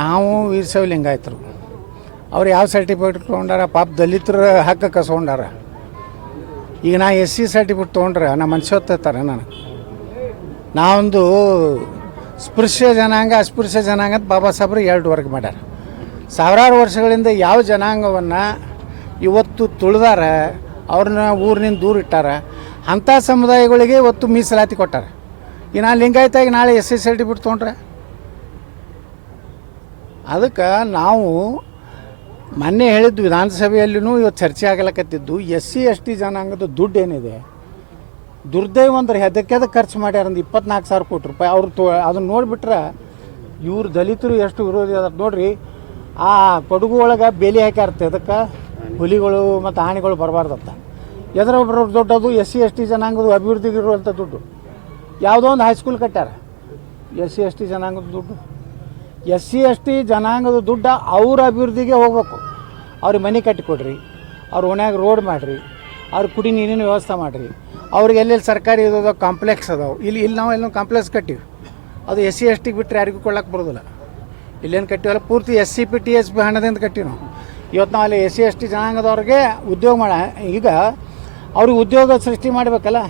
ನಾವು ವೀರಶೈವ ಲಿಂಗಾಯತರು ಅವ್ರು ಯಾವ ಸರ್ಟಿಫಿಕೇಟ್ ತೊಗೊಂಡಾರ? ಪಾಪ ದಲಿತರ ಹಕ್ಕ ಕಸ್ಕೊಂಡಾರ. ಈಗ ನಾ ಎಸ್ ಸಿ ಸರ್ಟಿಫಿಕೇಟ್ ತೊಗೊಂಡ್ರೆ ನಮ್ಮ ಮನುಷ್ಯೋತ್ತಾರೆ ನಾನು ನಾವೊಂದು ಸ್ಪೃಶ್ಯ ಜನಾಂಗ, ಅಸ್ಪೃಶ್ಯ ಜನಾಂಗ ಅಂತ ಬಾಬಾ ಸಾಹೇಬ್ರು ಎರಡು ವರ್ಗ ಮಾಡ್ಯಾರ. ಸಾವಿರಾರು ವರ್ಷಗಳಿಂದ ಯಾವ ಜನಾಂಗವನ್ನು ಇವತ್ತು ತುಳಿದಾರ, ಅವ್ರನ್ನ ಊರಿನಿಂದ ದೂರ ಇಟ್ಟಾರ, ಅಂಥ ಸಮುದಾಯಗಳಿಗೆ ಇವತ್ತು ಮೀಸಲಾತಿ ಕೊಟ್ಟಾರ. ಈಗ ನಾನು ಲಿಂಗಾಯತಾಗಿ ನಾಳೆ ಎಸ್ ಸಿ ಸರ್ಟಿಫಿಕೇಟ್ ತೊಗೊಂಡ್ರೆ ಅದಕ್ಕೆ ನಾವು ಮೊನ್ನೆ ಹೇಳಿದ್ದು ವಿಧಾನಸಭೆಯಲ್ಲೂ ಇವತ್ತು ಚರ್ಚೆ ಆಗಲಕತ್ತಿದ್ದು ಎಸ್ ಸಿ, ಎಸ್ ಟಿ ಜನಾಂಗದ ದುಡ್ಡು ಏನಿದೆ? ದುರ್ದೈವ ಅಂದ್ರೆ ಹೆದಕ್ಕೆದ ಖರ್ಚು ಮಾಡ್ಯಾರ ಅಂದ್ರೆ ಇಪ್ಪತ್ನಾಲ್ಕು ಸಾವಿರ ಕೋಟಿ ರೂಪಾಯಿ. ಅವ್ರು ತೋ, ಅದನ್ನ ನೋಡಿಬಿಟ್ರೆ ಇವ್ರು ದಲಿತರು ಎಷ್ಟು ವಿರೋಧಿ ಅದ ನೋಡ್ರಿ. ಆ ಕೊಡಗು ಒಳಗೆ ಬೇಲಿ ಹಾಕ್ಯಾರತ್ತೆ ಅದಕ್ಕೆ. ಹುಲಿಗಳು ಮತ್ತು ಆನೆಗಳು ಬರಬಾರ್ದತ್ತ. ಎದರ ಒಬ್ಬರು ದೊಡ್ಡದು ಎಸ್ ಸಿ, ಎಸ್ ಟಿ ಜನಾಂಗದ ಅಭಿವೃದ್ಧಿಗೆ ಇರುವಂಥ ದುಡ್ಡು. ಯಾವುದೋ ಒಂದು ಹೈಸ್ಕೂಲ್ ಕಟ್ಟ್ಯಾರ ಎಸ್ ಸಿ, ಎಸ್ ಟಿ ಜನಾಂಗದ ದುಡ್ಡು. ಎಸ್ ಸಿ ಎಸ್ ಟಿ ಜನಾಂಗದ ದುಡ್ಡ ಅವ್ರ ಅಭಿವೃದ್ಧಿಗೆ ಹೋಗ್ಬೇಕು. ಅವ್ರಿಗೆ ಮನೆ ಕಟ್ಟಿಕೊಡ್ರಿ, ಅವ್ರ ಓಣ್ಯಾಗ ರೋಡ್ ಮಾಡಿರಿ, ಅವ್ರ ಕುಡಿ ನೀರಿನ ವ್ಯವಸ್ಥೆ ಮಾಡಿರಿ. ಅವ್ರಿಗೆ ಎಲ್ಲೆಲ್ಲಿ ಸರ್ಕಾರಿ ಇದಾವ ಕಾಂಪ್ಲೆಕ್ಸ್ ಅದಾವೆ. ಇಲ್ಲಿ ಇಲ್ಲಿ ನಾವು ಎಲ್ಲೋ ಕಾಂಪ್ಲೆಕ್ಸ್ ಕಟ್ಟಿವಿ. ಅದು ಎಸ್ ಸಿ ಎಸ್ ಟಿಗೆ ಬಿಟ್ಟರೆ ಯಾರಿಗೂ ಕೊಡಕ್ಕೆ ಬರೋದಿಲ್ಲ. ಇಲ್ಲೇನು ಕಟ್ಟಿವಲ್ಲ, ಪೂರ್ತಿ S C P T S P ಹಣದಿಂದ ಕಟ್ಟಿವಿ ನಾವು. ಇವತ್ತು ನಾವು ಅಲ್ಲಿ ಎಸ್ ಸಿ ಎಸ್ ಟಿ ಜನಾಂಗದವ್ರಿಗೆ ಉದ್ಯೋಗ ಮಾಡ, ಈಗ ಅವ್ರಿಗೆ ಉದ್ಯೋಗ ಸೃಷ್ಟಿ ಮಾಡಬೇಕಲ್ಲ.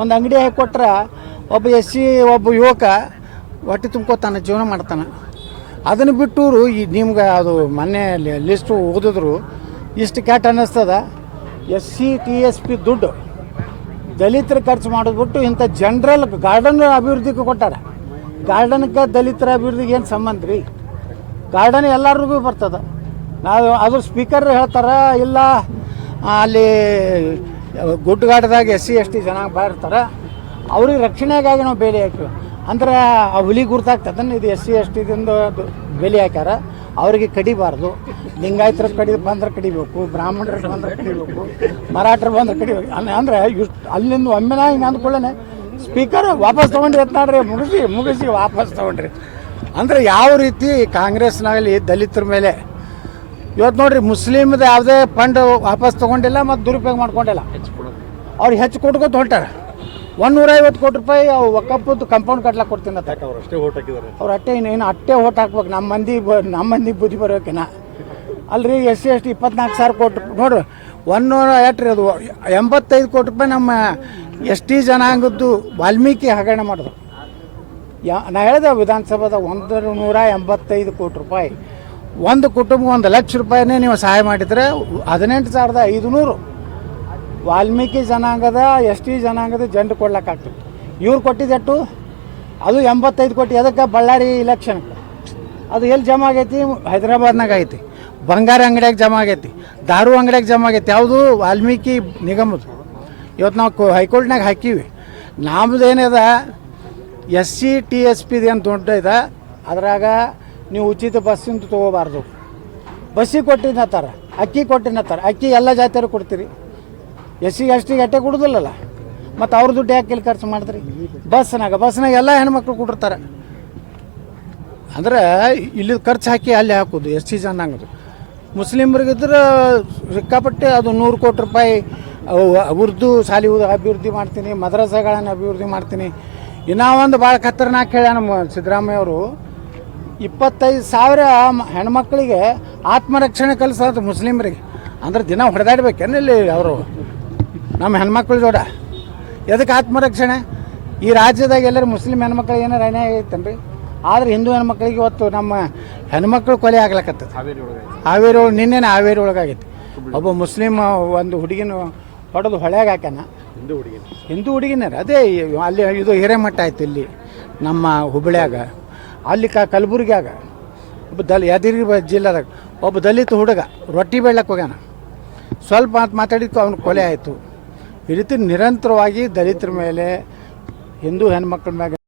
ಒಂದು ಅಂಗಡಿ ಹಾಕಿ ಕೊಟ್ರೆ ಒಬ್ಬ ಎಸ್ ಸಿ, ಒಬ್ಬ ಯುವಕ ಹೊಟ್ಟೆ ತುಂಬ್ಕೋತಾನೆ, ಜೀವನ ಮಾಡ್ತಾನೆ. ಅದನ್ನು ಬಿಟ್ಟೂರು ಈ ನಿಮ್ಗೆ ಅದು ಮೊನ್ನೆ ಲಿಸ್ಟ್ ಓದಿದ್ರು, ಇಷ್ಟು ಕ್ಯಾಟ್ ಅನ್ನಿಸ್ತದ. S C T S P ದುಡ್ಡು ದಲಿತರ ಖರ್ಚು ಮಾಡಿದ್ಬಿಟ್ಟು ಇಂಥ ಜನರಲ್ ಗಾರ್ಡನ್ ಅಭಿವೃದ್ಧಿಗೆ ಕೊಟ್ಟಾರ. ಗಾರ್ಡನ್ಗೆ ದಲಿತರ ಅಭಿವೃದ್ಧಿಗೆ ಏನು ಸಂಬಂಧ ರೀ? ಗಾರ್ಡನ್ ಎಲ್ಲರಿಗೂ ಬರ್ತದೆ. ನಾವು ಅದ್ರ ಸ್ಪೀಕರ್ ಹೇಳ್ತಾರ, ಇಲ್ಲ, ಅಲ್ಲಿ ಗುಡ್ಡಗಾಡ್ದಾಗ ಎಸ್ ಸಿ ಎಸ್ ಟಿ ಜನ ಬಾರಿರ್ತಾರೆ ಅವ್ರಿಗೆ ರಕ್ಷಣೆಗಾಗಿ ನಾವು ಬೇಲಿ ಹಾಕಿವಿ ಅಂದ್ರೆ ಆ ಹುಲಿ ಗುರ್ತಾಗ್ತದನ್ನ ಇದು ಎಸ್ ಸಿ ಎಸ್ ಟಿದಿಂದ ಬೆಲೆ ಹಾಕ್ಯಾರ. ಅವರಿಗೆ ಕಡಿಬಾರ್ದು. ಲಿಂಗಾಯತರ ಕಡಿ ಬಂದ್ರೆ ಕಡಿಬೇಕು ಬ್ರಾಹ್ಮಣರು ಬಂದ್ರೆ ಕಡಿಬೇಕು ಮರಾಠರು ಬಂದ್ರೆ ಕಡಿಬೇಕು. ಅಂದ್ರೆ ಇಷ್ಟು ಅಲ್ಲಿಂದ ಒಮ್ಮೆನ ಹಿಂಗೆ ಅಂದ್ಕೊಳ್ಳೇನೆ ಸ್ಪೀಕರ್ ವಾಪಸ್ ತೊಗೊಂಡ್ರಿ ಅಂತ ನೋಡ್ರಿ ಮುಗಿಸಿ ಮುಗಿಸಿ ವಾಪಸ್ ತೊಗೊಂಡ್ರಿ. ಅಂದ್ರೆ ಯಾವ ರೀತಿ ಕಾಂಗ್ರೆಸ್ನಾಗಲಿ ದಲಿತರ ಮೇಲೆ ಇವತ್ತು ನೋಡ್ರಿ ಮುಸ್ಲಿಮ್ದು ಯಾವುದೇ ಫಂಡ್ ವಾಪಸ್ ತೊಗೊಂಡಿಲ್ಲ ಮತ್ತು ದುರುಪಯೋಗ ಮಾಡ್ಕೊಂಡಿಲ್ಲ. ಅವ್ರು ಹೆಚ್ಚು ಕೊಟ್ಕೊತ ಹೊಂಟಾರ. ಒಂದೂರ ಐವತ್ತು ಕೋಟಿ ರೂಪಾಯಿ ಅವು ಒಕ್ಕಪ್ಪದ್ದು ಕಂಪೌಂಡ್ ಕಟ್ಲಾಕ್ ಕೊಡ್ತೀನಿ ಅಂತ. ಅವ್ರು ಅಷ್ಟೇ ಓಟ್ ಹಾಕಿದ್ದಾರೆ? ಅವ್ರು ಅಟ್ಟೆ ಇನ್ನೇನು ಇನ್ನು ಅಟ್ಟೆ ಓಟ್ ಹಾಕ್ಬೇಕು. ನಮ್ಮ ಮಂದಿ ಬ ನಮ್ಮ ಮಂದಿ ಬುದ್ಧಿ ಬರೋಕಿನ ಅಲ್ರಿ ಎಸ್ ಸಿ ಎಸ್ ಟಿ ಇಪ್ಪತ್ನಾಲ್ಕು ಸಾವಿರ ಕೋಟಿ ನೋಡ್ರಿ ಒಂದೂರ ಎಟ್ರಿ ಅದು ಎಂಬತ್ತೈದು ಕೋಟಿ ರೂಪಾಯಿ ನಮ್ಮ ಎಸ್ ಟಿ ಜನಾಂಗದ್ದು ವಾಲ್ಮೀಕಿ ಹಗರಣ ಮಾಡಿದ್ರು. ಯಾ ನಾ ಹೇಳ್ದೆ ವಿಧಾನಸಭಾದಾಗ ಒಂದು ನೂರ ಎಂಬತ್ತೈದು ಕೋಟಿ ರೂಪಾಯಿ. ಒಂದು ಕುಟುಂಬ ಒಂದು ಲಕ್ಷ ರೂಪಾಯಿನೇ ನೀವು ಸಹಾಯ ಮಾಡಿದರೆ ಹದಿನೆಂಟು ಸಾವಿರದ ಐದುನೂರು. ವಾಲ್ಮೀಕಿ ಜನಾಂಗದ ಎಸ್ ಟಿ ಜನಾಂಗದ ಜನರು ಕೊಡ್ಲಿಕ್ಕಾಗ್ತದೆ. ಇವ್ರು ಕೊಟ್ಟಿದ್ದಟ್ಟು ಅದು ಎಂಬತ್ತೈದು ಕೋಟಿ. ಅದಕ್ಕೆ ಬಳ್ಳಾರಿ ಇಲೆಕ್ಷನ್ ಅದು ಎಲ್ಲಿ ಜಮಾ ಆಗೈತಿ? ಹೈದರಾಬಾದ್ನಾಗ ಐತಿ. ಬಂಗಾರ ಅಂಗಡಿಯಾಗ ಜಮಾ ಆಗೈತಿ. ದಾರು ಅಂಗಡಿಯಾಗ ಜಮಾ ಆಗೈತಿ. ಯಾವುದು? ವಾಲ್ಮೀಕಿ ನಿಗಮದು ಇವತ್ತು ನಾವು ಹೈಕೋರ್ಟ್ನಾಗ ಹಾಕೀವಿ. ನಮ್ದು ಏನಿದ? ಎಸ್ ಸಿ, ಟಿ ಎಸ್ ಪಿದು ಏನು ದೊಡ್ಡ ಇದೆ. ಅದ್ರಾಗ ನೀವು ಉಚಿತ ಬಸ್ಸಿಂದ ತೊಗೋಬಾರ್ದು. ಬಸ್ಸಿಗೆ ಕೊಟ್ಟಿನತ್ತಾರ ಅಕ್ಕಿ ಕೊಟ್ಟಿನತ್ತಾರ ಅಕ್ಕಿ ಎಲ್ಲ ಜಾತಿಯರು ಕೊಡ್ತೀರಿ. ಎಸ್ ಸಿ ಎಸ್ ಟಿಗೆ ಅಟ್ಟೆ ಕೊಡೋದಿಲ್ಲಲ್ಲ. ಮತ್ತು ಅವ್ರ ದುಡ್ಡು ಯಾಕೆ ಇಲ್ಲಿ ಖರ್ಚು ಮಾಡಿದ್ರಿ? ಬಸ್ನಾಗ ಬಸ್ನಾಗ ಎಲ್ಲ ಹೆಣ್ಮಕ್ಳು ಕೊಟ್ಟಿರ್ತಾರೆ ಅಂದ್ರೆ ಇಲ್ಲಿ ಖರ್ಚು ಹಾಕಿ ಅಲ್ಲಿ ಹಾಕೋದು ಎಸ್ ಟಿ ಜನಾಂಗದು ಮುಸ್ಲಿಮ್ರಿಗಿದ್ರೆ ಸಿಕ್ಕಾಪಟ್ಟೆ ಅದು ನೂರು ಕೋಟಿ ರೂಪಾಯಿ ಉರ್ದು ಶಾಲೆ ಅಭಿವೃದ್ಧಿ ಮಾಡ್ತೀನಿ, ಮದ್ರಸಾಗಳನ್ನು ಅಭಿವೃದ್ಧಿ ಮಾಡ್ತೀನಿ. ಇನ್ನೂ ಒಂದು ಭಾಳ ಖತರ್ನಾಕ್ ಹೇಳ್ಯಾನ ನಮ್ಮ ಸಿದ್ದರಾಮಯ್ಯ ಅವರು ಇಪ್ಪತ್ತೈದು ಸಾವಿರ ಹೆಣ್ಮಕ್ಳಿಗೆ ಆತ್ಮರಕ್ಷಣೆ ಕಲಿಸೋದು ಮುಸ್ಲಿಮ್ರಿಗೆ. ಅಂದ್ರೆ ದಿನ ಹೊಡೆದಾಡ್ಬೇಕೇನು ಇಲ್ಲಿ ಅವರು? ನಮ್ಮ ಹೆಣ್ಮಕ್ಳು ಜೋಡ. ಎದಕ್ಕೆ ಆತ್ಮರಕ್ಷಣೆ? ಈ ರಾಜ್ಯದಾಗ ಎಲ್ಲರೂ ಮುಸ್ಲಿಂ ಹೆಣ್ಮಕ್ಳು ಏನಾರು ಅನ್ಯಾಯ ಐತನ್ರಿ? ಆದ್ರೆ ಹಿಂದೂ ಹೆಣ್ಮಕ್ಳಿಗೆ ಇವತ್ತು ನಮ್ಮ ಹೆಣ್ಮಕ್ಳು ಕೊಲೆ ಆಗ್ಲಕತ್ತದ. ಹಾವೇರಿ ಒಳಗೆ ನಿನ್ನೆನೆ ಹಾವೇರಿ ಒಳಗಾಗೈತಿ. ಒಬ್ಬ ಮುಸ್ಲಿಂ ಒಂದು ಹುಡುಗಿನ ಹೊಡೆದು ಹೊಳ್ಯಾಗ ಹಾಕ್ಯಾನ. ಹಿಂದೂ ಹುಡುಗಿ. ಹಿಂದೂ ಹುಡುಗಿನಾರ ಅದೇ ಅಲ್ಲಿ ಇದು ಹಿರೇಮಠ ಆಯ್ತು ಇಲ್ಲಿ ನಮ್ಮ ಹುಬ್ಬಳ್ಳಿಯಾಗ ಅಲ್ಲಿ ಕ ಕಲಬುರ್ಗಿಯಾಗ. ಒಬ್ಬ ದಲ್ ಯಾದಗಿರಿ ಜಿಲ್ಲಾದಾಗ ಒಬ್ಬ ದಲಿತ ಹುಡುಗ ರೊಟ್ಟಿ ಬೆಳ್ಳಕ್ಕೆ ಹೋಗ್ಯಾನ. ಸ್ವಲ್ಪ ಅಂತ ಮಾತಾಡಿದ್ದು ಅವ್ನು ಕೊಲೆ ಆಯಿತು. ಈ ರೀತಿ ನಿರಂತರವಾಗಿ ದಲಿತರ ಮೇಲೆ ಹಿಂದೂ ಹೆಣ್ಮಕ್ಳ ಮ್ಯಾಗ